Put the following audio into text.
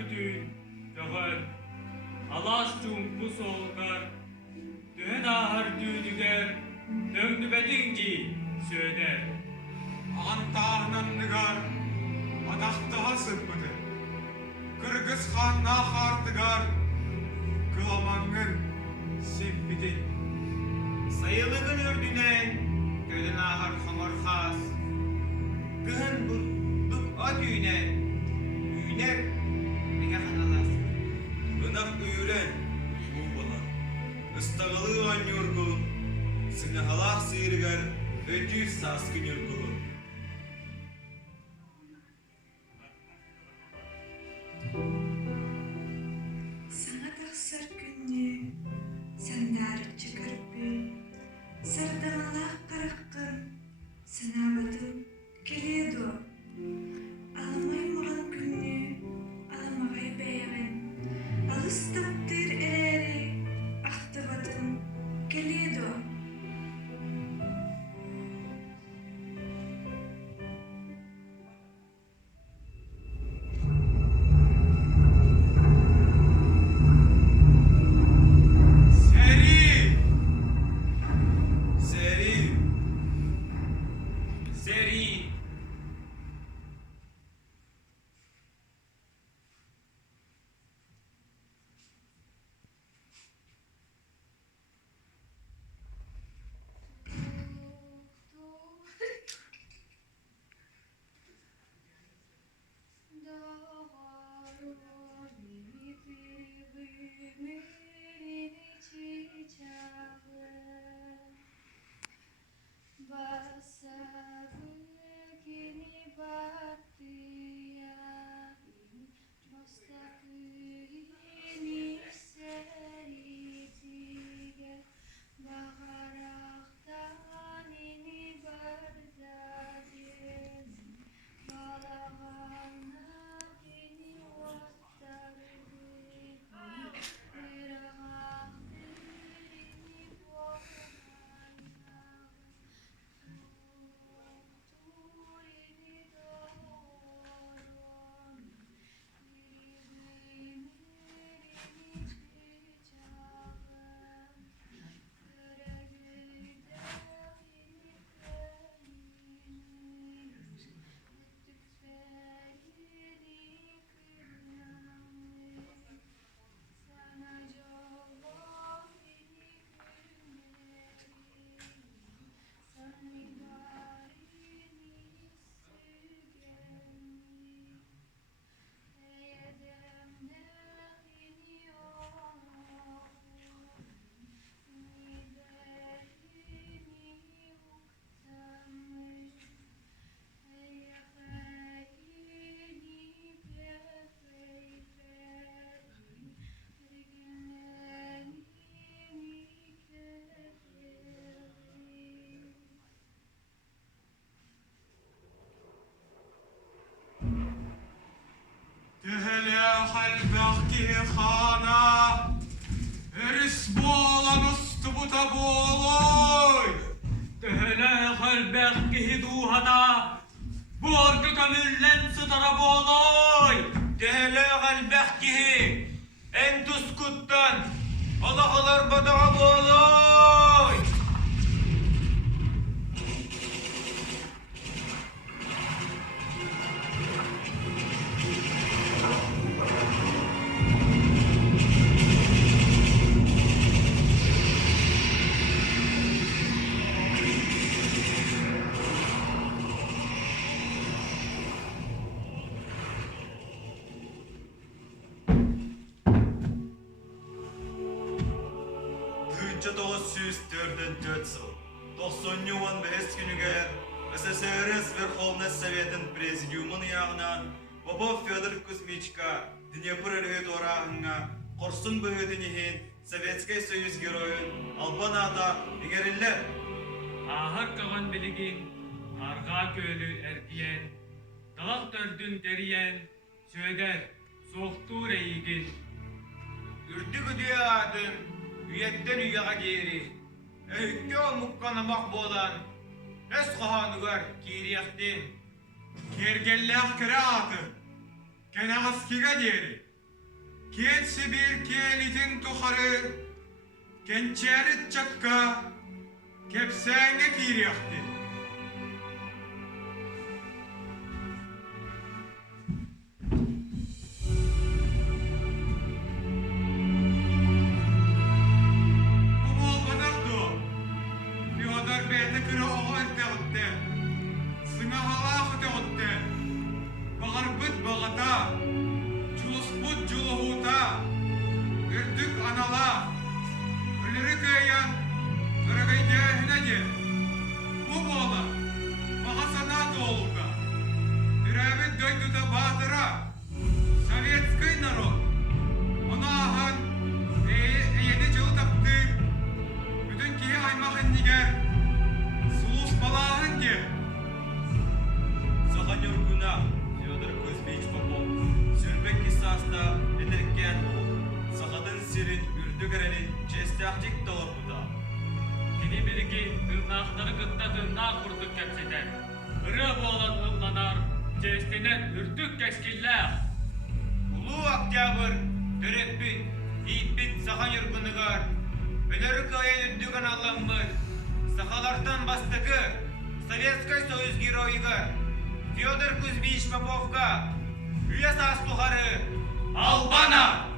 kütüğün, döğün. Alaştım bu soğukar. Düğün ahır düğdüger. Döndü bedinci, söder. Antağınan nıgar, adaktaha sırpıdı. Kırgız Hanna hartıgar, kılamangın sempidin. Sayılığın ürdünen, gölün ahır hamur has. Gıhın bulduk o düğünen, üyner mene kanalas. Inak üyüren, bu bana. Istağalı an yorgu, sınahalak sıyırgar, ötü saskın yorgu. Sana taksır günü, sandar çıkar gün, sardanala karakın, sana badım geliyordu. Alamay mağan günü, alamay beğen, alız taptır eri, ahtı badım geliyordu. Seri! Seri, Seri, Tehele halbaki khana, eris boğalan ustu buta boğaloy. Töhele halbek gihidu hada. Bu ordu kömüllen sıtara boğloy. tehele galbek gihi, en tuskuttan, Allah'lar badağa boğaloy. Tüyünce 904 yıl, 95 günüge СССР Верховный Советин Президиумын яғынан Попов Федор Кузьмичка Днепр өрөйт орағыңа Құрсын бөйдінеген Советский Союз геройын Албан ата егерілер. Ahır kağın biligin, arga kölü erdiyen, dalak tördün deriyen, söder, soğuktur eğigin. Ürdü güdüye adım, üyetten üyağa geri. Öykü o mukkanamak bolan, es kahanıgar kiriyaktin. Kergellek kere atı, kenağız kiga deri. Кен Сибир келитин тухары, кенчери чакка, кепсәңе кирияхти. Федор бәйті күрі оғыр тәғытты, сыңа халақы тәғытты, бағар бұд бағата, чулыс бұд жулығута, үрдік анала, үлірі көйен, қырығайды әхінәде, бұ бола, баға сана толуға, түрәбі дөйдуда батыра, советскый народ, ona ағын, әйені жылы тапты, bütün kihi aymağın niger, sulus balağın ge. Сахан Юргуна, Федор Кузьмич Попов, Сүрбек кисаста эдеркен ол. Сахатын сирин үрдүгерени честяхтик толорбуда. Kini bilgi ırnaqları kıtta tırnaq kurduk kepseden. Irı boğulan ımlanar, cestinen ürtük keskiller. Ulu Октябрь, törepbit, yiğitbit Sahan Yurgunugar, Öneri köyün üddügen Allah'ımız, Sahalardan bastıkı, Sovetskay Soyuz Giroyigar, Fyodor Kuzmich Popovka, Üye Sasluharı, Albana!